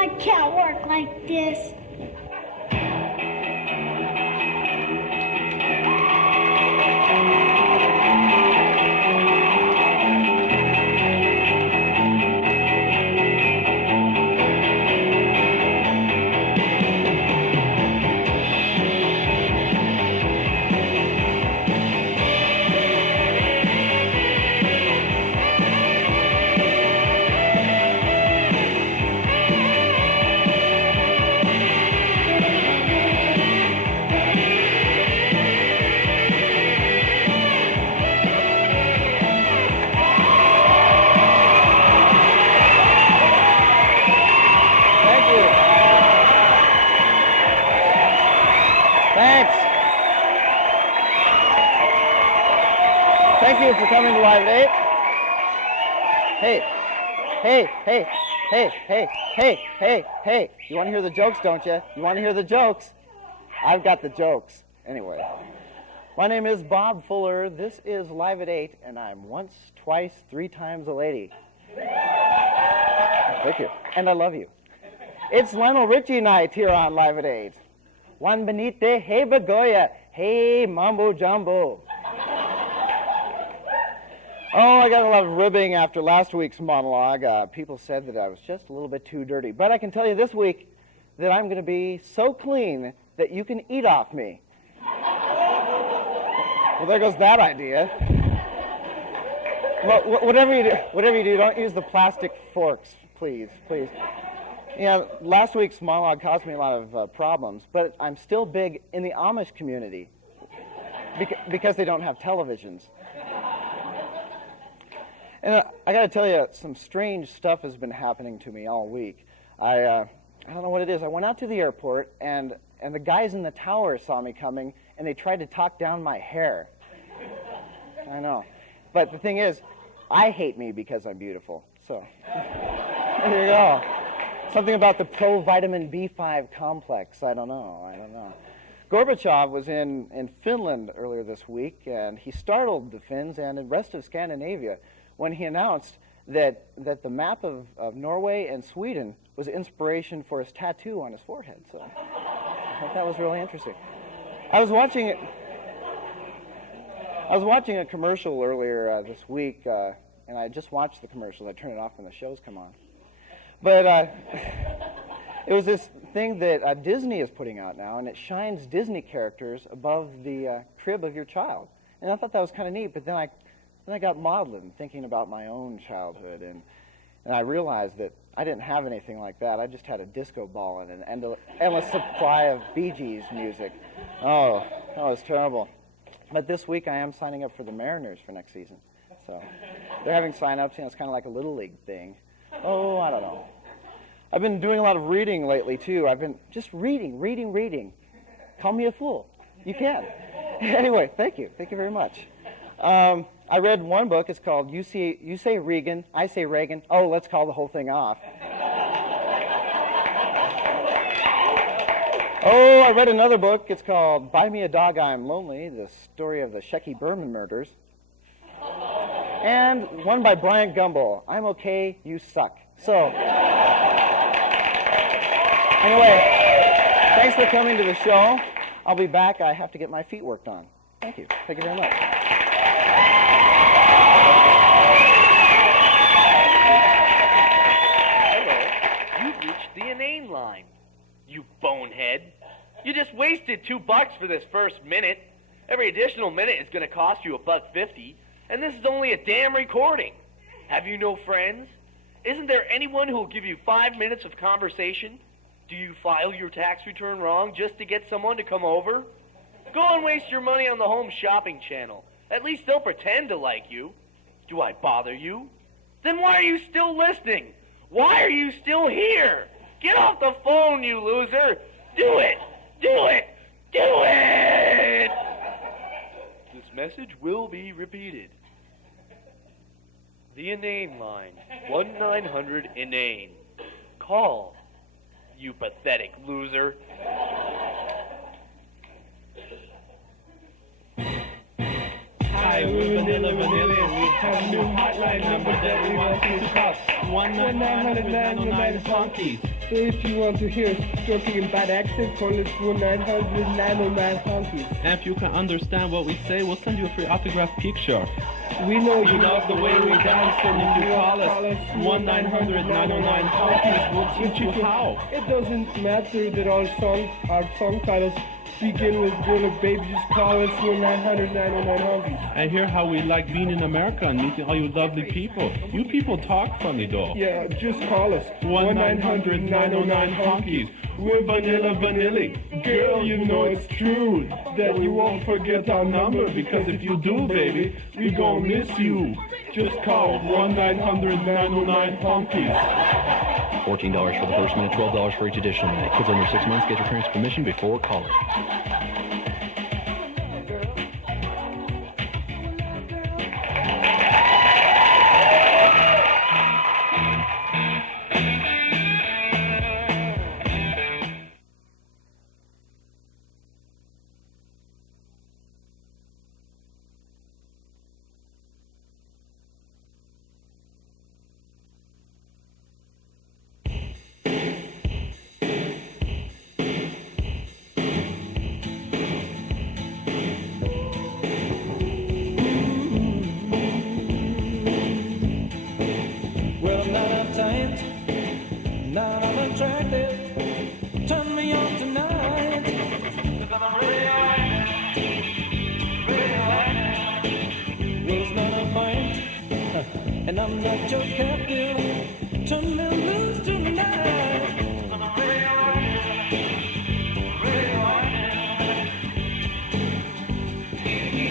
I can't work like this. Thank you for coming to Live at 8. Hey. You want to hear the jokes, don't you? You want to hear the jokes? I've got the jokes. Anyway, my name is Bob Fuller. This is Live at 8, and I'm once, twice, 3 times a lady. Thank you. And I love you. It's Lionel Richie night here on Live at 8. Juan Benite, hey Begoya, hey Mambo Jumbo. Oh, I got a lot of ribbing after last week's monologue. People said that I was just a little bit too dirty. But I can tell you this week that I'm going to be so clean that you can eat off me. Well, there goes that idea. Well, whatever you do, don't use the plastic forks, please. You know, last week's monologue caused me a lot of problems, but I'm still big in the Amish community because they don't have televisions. And I got to tell you, some strange stuff has been happening to me all week. I don't know what it is. I went out to the airport, and the guys in the tower saw me coming, and they tried to talk down my hair. I know. But the thing is, I hate me because I'm beautiful. So, there you go. Something about the pro-vitamin B5 complex. I don't know. Gorbachev was in Finland earlier this week, and he startled the Finns and the rest of Scandinavia when he announced that the map of Norway and Sweden was inspiration for his tattoo on his forehead. So I thought that was really interesting. I was watching a commercial earlier this week, and I just watched the commercial. I turn it off when the shows come on. But it was this thing that Disney is putting out now, and it shines Disney characters above the crib of your child. And I thought that was kind of neat, but then I got maudlin thinking about my own childhood, and I realized that I didn't have anything like that. I just had a disco ball and an endless supply of Bee Gees music. Oh, that was terrible. But this week I am signing up for the Mariners for next season. So they're having sign-ups, it's kind of like a Little League thing. Oh, I don't know. I've been doing a lot of reading lately, too. I've been just reading. Call me a fool. You can. Anyway, thank you. Thank you very much. I read one book. It's called You Say Reagan, I Say Reagan. Oh, let's call the whole thing off. Oh, I read another book. It's called Buy Me a Dog, I'm Lonely, the story of the Shecky Berman murders. And one by Bryant Gumbel, I'm Okay, You Suck. So, anyway, thanks for coming to the show. I'll be back. I have to get my feet worked on. Thank you. Thank you very much. The inane line. You bonehead. You just wasted $2 for this first minute. Every additional minute is going to cost you $1.50, and this is only a damn recording. Have you no friends? Isn't there anyone who will give you 5 minutes of conversation? Do you file your tax return wrong just to get someone to come over? Go and waste your money on the home shopping channel. At least they'll pretend to like you. Do I bother you? Then why are you still listening? Why are you still here? Get off the phone, you loser! Do it! This message will be repeated. The inane line, 1-900-INANE. Call, you pathetic loser. Hi, we're Vanilla, and we have a new hotline number that we want you to call. 1-900-909 Funkies. If you want to hear stroking in bad accent, call us 1-900-909-HONKIES. And if you can understand what we say, we'll send you a free autographed picture. We know you love the way we dance, and if you call us 1-900-909-HONKIES, we'll teach you how. It doesn't matter that our song titles begin with girl or baby, just call us 1-900-909-HONKIES. And hear how we like being in America and meeting all you lovely people. You people talk funny though. Yeah, just call us 1-900-909-HONKIES. We're Vanilla Vanilli. Girl, you know it's true that you won't forget our number, because if you do, baby, we gon' miss you. Just call 1-900-909-HONKIES. $14 for the first minute, $12 for each additional minute. Kids under 6 months, get your parents' permission before calling. Well, now I'm tight, now I'm attractive. Turn me on tonight. Well, it's not a fight, and I'm not your captive. Turn me loose tonight.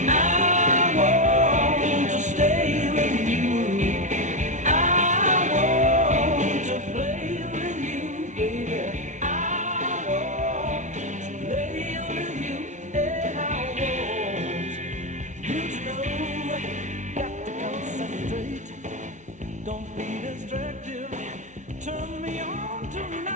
I want to stay with you. Don't be distracted. Turn me on tonight.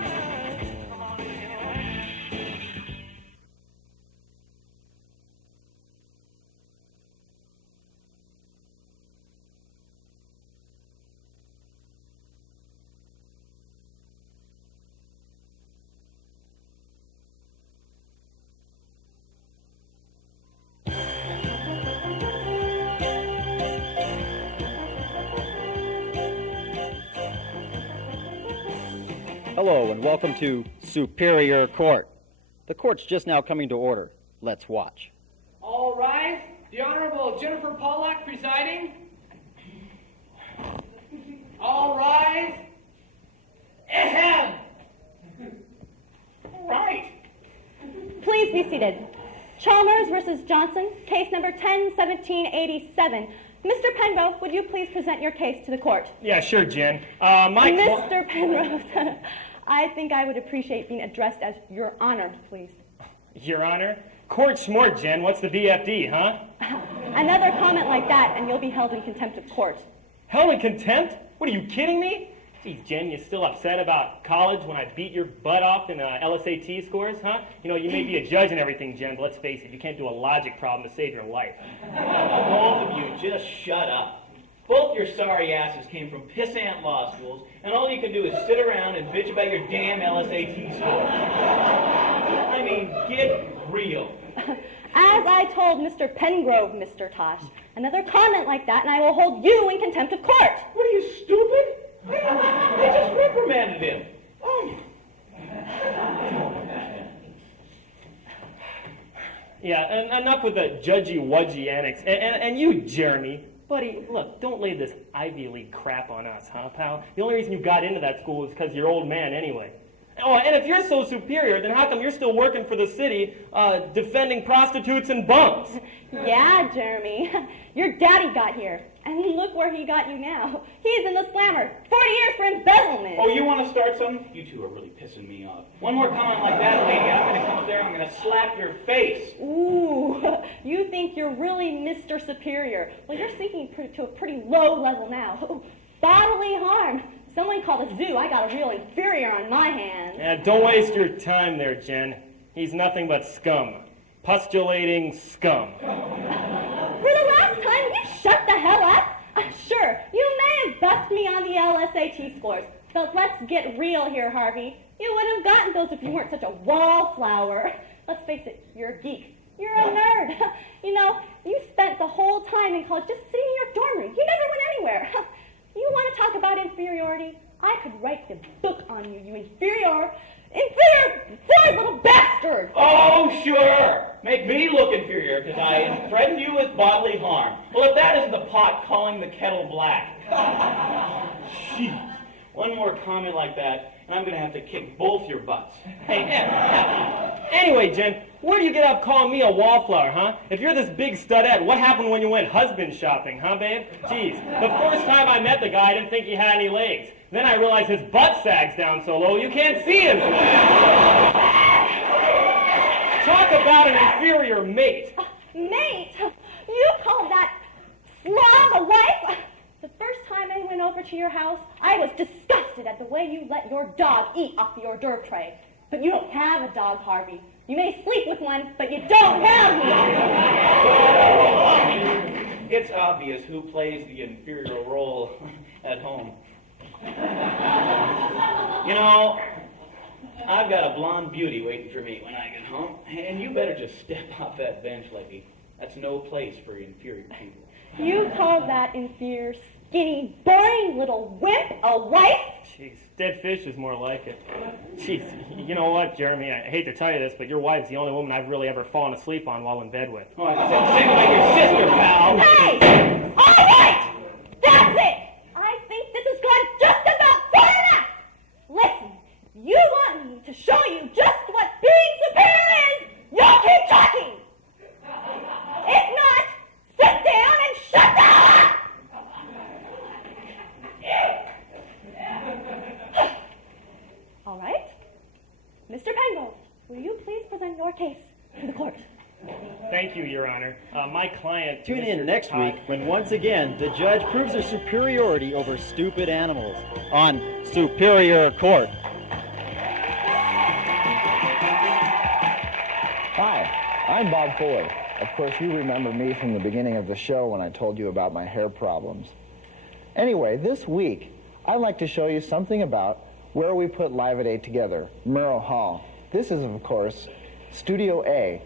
Hello and welcome to Superior Court. The court's just now coming to order. Let's watch. All rise. The Honorable Jennifer Pollack presiding. All rise. Ahem. All right. Please be seated. Chalmers versus Johnson, case number 10-1787. Mr. Penrose, would you please present your case to the court? Yeah, sure, Jen. Mr. Penrose, I think I would appreciate being addressed as Your Honor, please. Your Honor. Court smart, Jen. What's the VFD, huh? Another comment like that, and you'll be held in contempt of court. Held in contempt? What, are you kidding me? Geez, Jen, you still upset about college when I beat your butt off in LSAT scores, huh? You know, you may be a judge and everything, Jen, but let's face it, you can't do a logic problem to save your life. Both of you, just shut up. Both your sorry asses came from pissant law schools, and all you can do is sit around and bitch about your damn LSAT scores. I mean, get real. As I told Mr. Pengrove, Mr. Tosh, another comment like that, and I will hold you in contempt of court. What are you, stupid? I just reprimanded him. Oh. Yeah, and enough with the judgy-wudgy annex. And you, Jeremy, buddy, look, don't lay this Ivy League crap on us, huh, pal? The only reason you got into that school is because you're old man anyway. Oh, and if you're so superior, then how come you're still working for the city, defending prostitutes and bums? Yeah, Jeremy. Your daddy got here, and look where he got you now. He's in the slammer. 40 years for embezzlement. Oh, you want to start something? You two are really pissing me off. One more comment like that, lady, I'm going to come up there and I'm going to slap your face. Ooh, you think you're really Mr. Superior. Well, you're sinking to a pretty low level now. Ooh, bodily harm. Someone called a zoo. I got a real inferior on my hands. Yeah, don't waste your time there, Jen. He's nothing but scum. Postulating scum. For the last time, will you shut the hell up? Sure, you may have buffed me on the LSAT scores, but let's get real here, Harvey. You wouldn't have gotten those if you weren't such a wallflower. Let's face it, you're a geek. You're a nerd. You know, you spent the whole time in college just sitting in your dorm room. You never went anywhere. You want to talk about inferiority? I could write the book on you, you inferior little bastard. Oh, sure. Make me look inferior because I threatened you with bodily harm. Well, if that isn't the pot calling the kettle black. Jeez. One more comment like that, and I'm going to have to kick both your butts. Hey, anyway, Jen, where do you get off calling me a wallflower, huh? If you're this big studette, what happened when you went husband shopping, huh, babe? Jeez, the first time I met the guy, I didn't think he had any legs. Then I realized his butt sags down so low you can't see his legs. Talk about an inferior mate. Mate? You call that slob a wife? The first time I went over to your house, I was disgusted at the way you let your dog eat off the hors d'oeuvre tray. But you don't have a dog, Harvey. You may sleep with one, but you don't have one. It's obvious who plays the inferior role at home. You know, I've got a blonde beauty waiting for me when I get home, and you better just step off that bench, Lucky. That's no place for inferior people. You call that inferior, skinny, boring little wimp a wife? Jeez, dead fish is more like it. Jeez, you know what, Jeremy? I hate to tell you this, but your wife's the only woman I've really ever fallen asleep on while in bed with. Oh, I said sing like your sister, pal. Hey! All right! That's it! I think this has gone just about far enough! Listen, you want me to show you just what being superior is, you'll keep talking! If not, sit down and shut the hell up! All right. Mr. Pangos, will you please present your case to the court? Thank you, Your Honor. My client... Tune Mr. in next week when once again the judge proves her superiority over stupid animals on Superior Court. Hi, I'm Bob Fuller. Of course, you remember me from the beginning of the show when I told you about my hair problems. Anyway, this week, I'd like to show you something about where we put Live at 8 together, Murrow Hall. This is, of course, Studio A.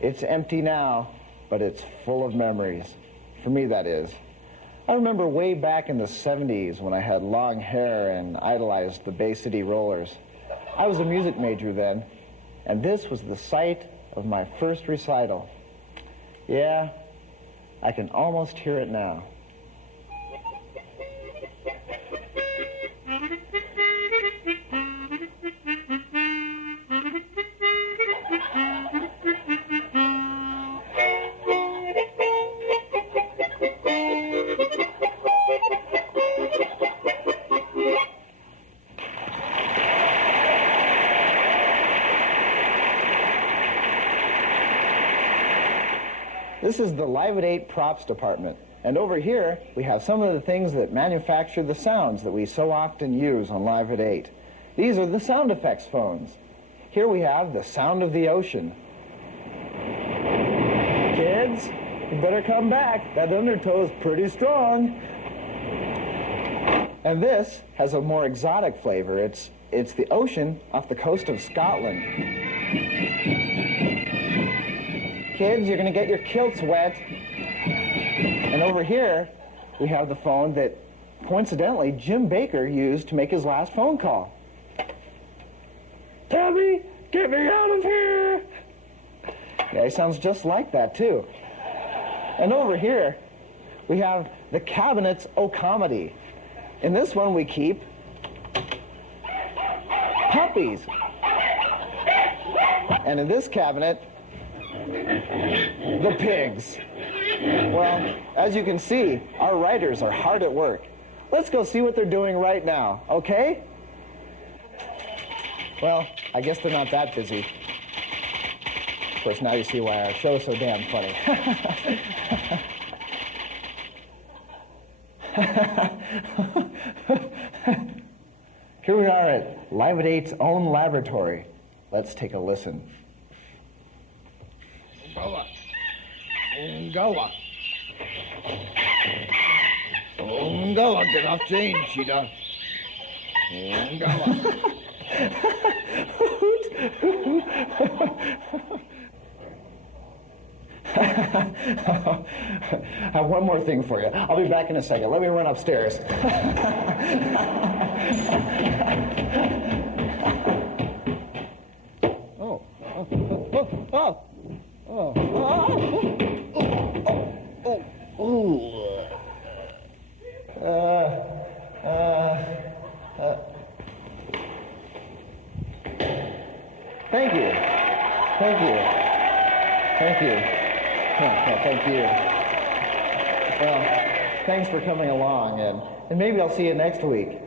It's empty now, but it's full of memories. For me, that is. I remember way back in the 70s when I had long hair and idolized the Bay City Rollers. I was a music major then, and this was the site of my first recital. Yeah, I can almost hear it now. This is the Live at 8 props department. And over here, we have some of the things that manufacture the sounds that we so often use on Live at 8. These are the sound effects phones. Here we have the sound of the ocean. Kids, you better come back. That undertow is pretty strong. And this has a more exotic flavor. It's the ocean off the coast of Scotland. Kids, you're going to get your kilts wet. And over here, we have the phone that, coincidentally, Jim Baker used to make his last phone call. Tabby, get me out of here! Yeah, he sounds just like that, too. And over here, we have the cabinet's O-Comedy. In this one, we keep puppies. And in this cabinet, the pigs. Well, as you can see, our writers are hard at work. Let's go see what they're doing right now, okay? Well, I guess they're not that busy. Of course, now you see why our show's so damn funny. Here we are at Live at 8's own laboratory. Let's take a listen. Ngala. Ngala, get off Jane, she does. Ngala. I have one more thing for you. I'll be back in a second. Let me run upstairs. Thank you. Thank you. Thank you. Well, thank you. Well, thanks for coming along, and maybe I'll see you next week.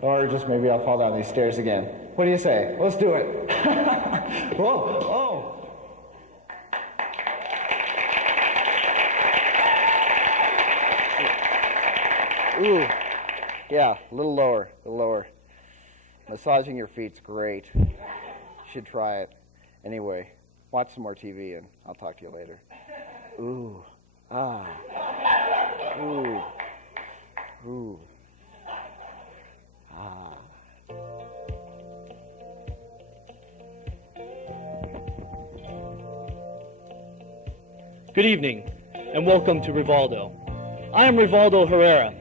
Or just maybe I'll fall down these stairs again. What do you say? Let's do it. Whoa, oh. Ooh, yeah, a little lower, a little lower. Massaging your feet's great. You should try it. Anyway, watch some more TV and I'll talk to you later. Ooh, ah, ooh, ooh, ah. Good evening, and welcome to Rivaldo. I am Rivaldo Herrera,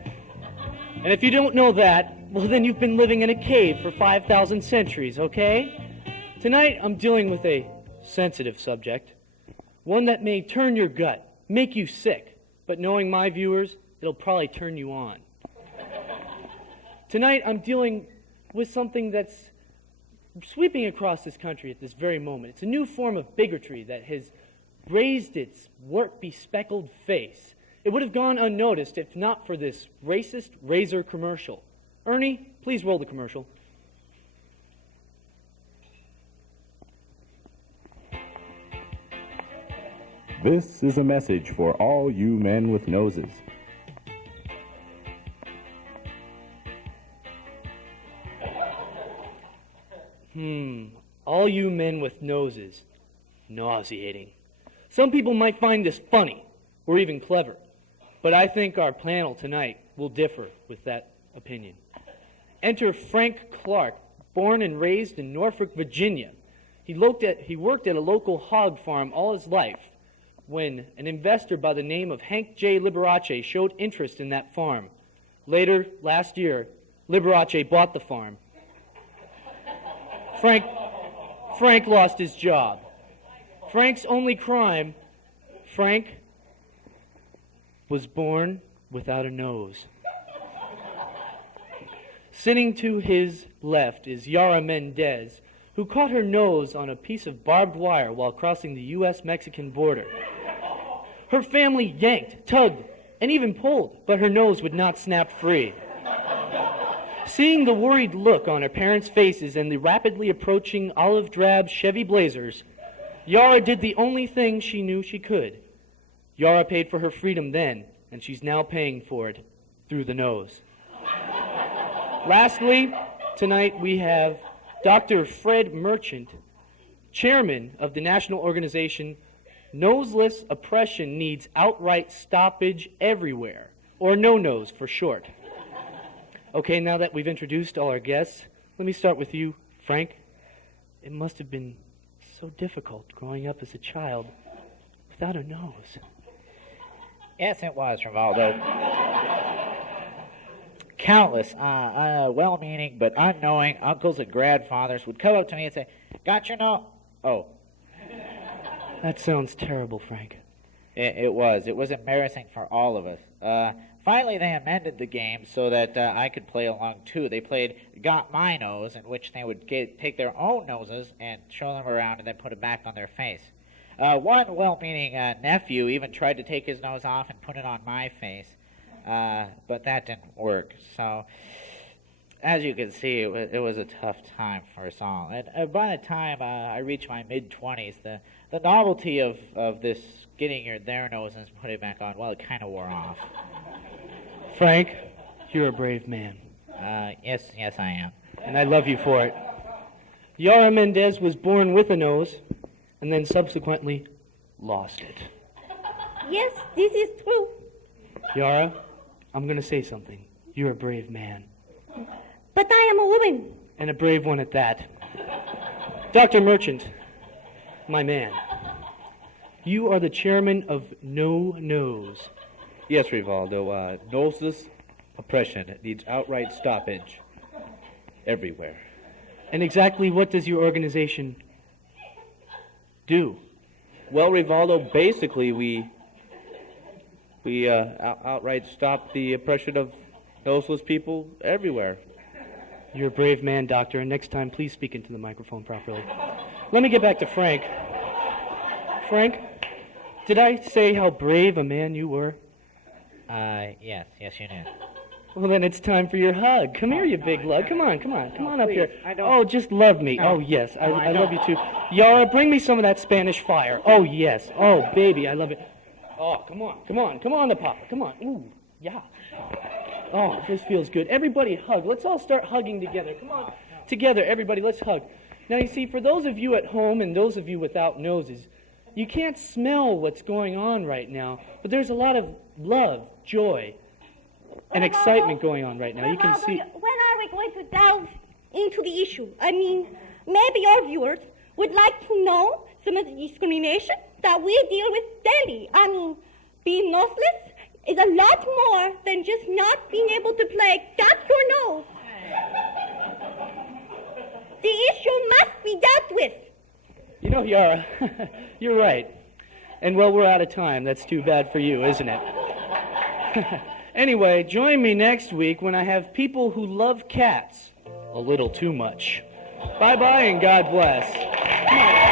and if you don't know that, well then you've been living in a cave for 5,000 centuries, okay? Tonight I'm dealing with a sensitive subject, one that may turn your gut, make you sick, but knowing my viewers, it'll probably turn you on. Tonight I'm dealing with something that's sweeping across this country at this very moment. It's a new form of bigotry that has raised its wart-bespeckled face. It would have gone unnoticed if not for this racist razor commercial. Ernie, please roll the commercial. This is a message for all you men with noses. All you men with noses. Nauseating. Some people might find this funny, or even clever, but I think our panel tonight will differ with that opinion. Enter Frank Clark, born and raised in Norfolk, Virginia. He worked at a local hog farm all his life when an investor by the name of Hank J. Liberace showed interest in that farm. Later, last year, Liberace bought the farm. Frank lost his job. Frank's only crime, Frank was born without a nose. Sitting to his left is Yara Mendez, who caught her nose on a piece of barbed wire while crossing the U.S.-Mexican border. Her family yanked, tugged, and even pulled, but her nose would not snap free. Seeing the worried look on her parents' faces and the rapidly approaching olive drab Chevy Blazers, Yara did the only thing she knew she could. Yara paid for her freedom then, and she's now paying for it through the nose. Lastly, tonight we have Dr. Fred Merchant, chairman of the national organization Noseless Oppression Needs Outright Stoppage Everywhere, or No-Nose for short. Okay, now that we've introduced all our guests, let me start with you, Frank. It must have been so difficult growing up as a child without a nose. Yes, it was, Rivaldo. Countless, well-meaning but unknowing uncles and grandfathers would come up to me and say, "Got your nose?" Oh. That sounds terrible, Frank. It was. It was embarrassing for all of us. Finally, they amended the game so that I could play along, too. They played Got My Nose, in which they would take their own noses and show them around and then put it back on their face. One well-meaning nephew even tried to take his nose off and put it on my face, but that didn't work. So, as you can see, it was a tough time for us all. And by the time I reached my mid-20s, the novelty of this getting their noses and putting it back on, well, it kind of wore off. Frank, you're a brave man. Yes, I am. And I love you for it. Yara Mendez was born with a nose, and then subsequently lost it. Yes, this is true. Yara, I'm going to say something. You're a brave man. But I am a woman. And a brave one at that. Dr. Merchant, my man, you are the chairman of No Nose. Yes, Rivaldo. Noseless oppression needs outright stoppage everywhere. And exactly what does your organization do? Well, Rivaldo, basically we outright stop the oppression of noseless people everywhere. You're a brave man, Doctor, and next time please speak into the microphone properly. Let me get back to Frank. Frank, did I say how brave a man you were? Yes, you did. Well, then it's time for your hug. Come here, you big lug. Come on up please, here. I don't- Oh, just love me. No. Oh, yes, I I love don't. you too. Yara, bring me some of that Spanish fire. Oh, yes. Oh, baby, I love it. Oh, come on, the papa. Come on. Ooh, yeah. Oh, this feels good. Everybody hug. Let's all start hugging together. Come on. Together, everybody, let's hug. Now, you see, for those of you at home and those of you without noses, you can't smell what's going on right now, but there's a lot of love, joy, and excitement going on right now. You can see... When are we going to delve into the issue? I mean, maybe your viewers would like to know some of the discrimination that we deal with daily. I mean, being noseless is a lot more than just not being able to play Got Your Nose. The issue must be dealt with. You know, Yara, you're right. And, well, we're out of time. That's too bad for you, isn't it? Anyway, join me next week when I have people who love cats a little too much. Bye-bye and God bless. Come on.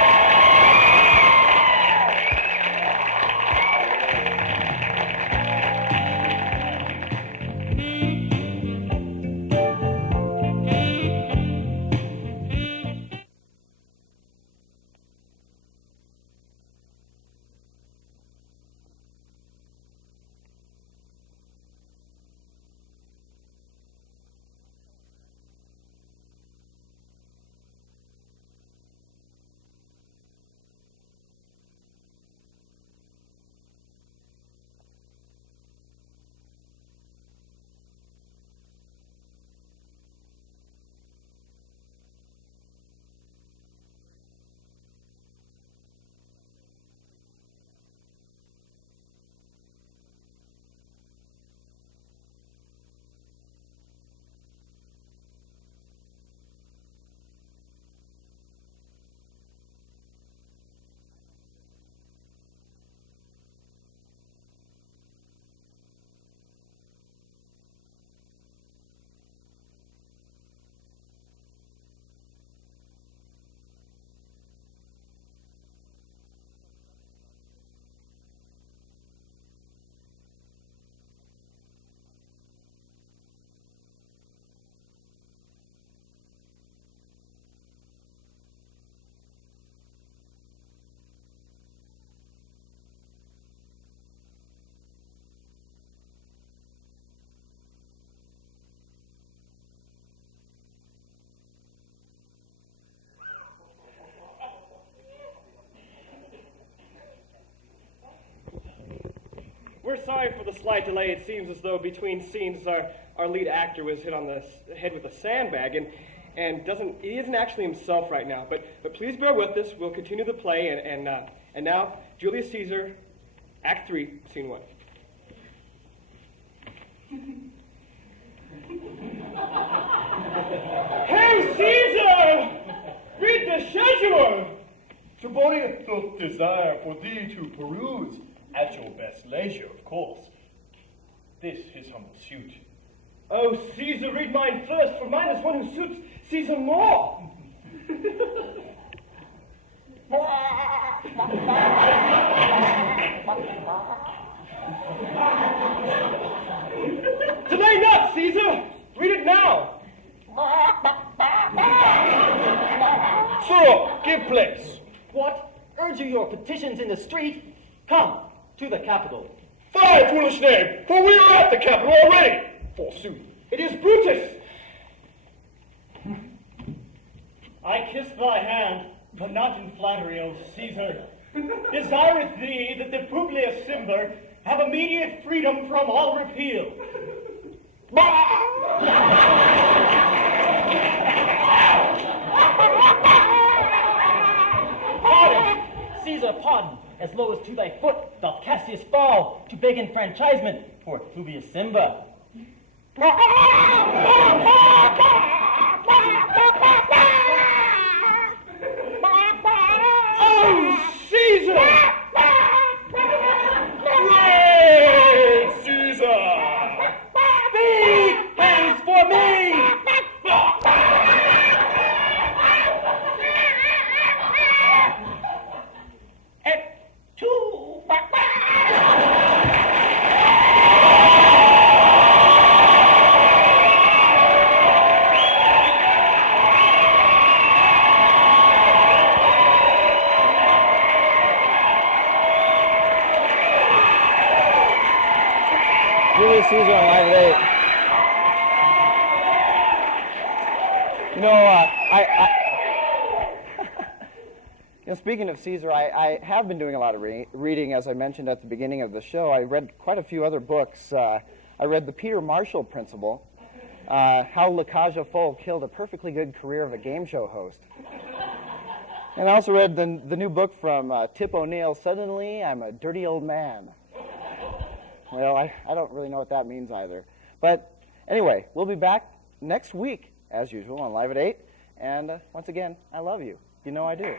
We're sorry for the slight delay. It seems as though between scenes our lead actor was hit on the head with a sandbag and he isn't actually himself right now. But please bear with us. We'll continue the play and now Julius Caesar, Act 3, Scene 1. Hey, Caesar! Read the schedule! Subordinate doth desire for thee to peruse, at your best leisure, of course. This his humble suit. Oh, Caesar, read mine first, for mine is one who suits Caesar more. Delay not, Caesar! Read it now! Sir, give place. What? Urge you your petitions in the street? Come to the Capitol. Fie, foolish name, for we are at the Capitol already, forsooth. It is Brutus! I kiss thy hand, but not in flattery, O Caesar. Desireth thee that the Publius Cimber have immediate freedom from all repeal. as low as to thy foot doth Cassius fall, to beg enfranchisement for Publius Simba. Oh, Caesar! Great Caesar! Speak! Hands for me! Julius Caesar on Live at 8. You know, speaking of Caesar, I have been doing a lot of reading, as I mentioned at the beginning of the show. I read quite a few other books. I read The Peter Marshall Principle, How La Cage aux Folles Killed a Perfectly Good Career of a Game Show Host. And I also read the new book from Tip O'Neill, Suddenly I'm a Dirty Old Man. Well, I don't really know what that means either. But anyway, we'll be back next week, as usual, on Live at 8. And once again, I love you. You know I do.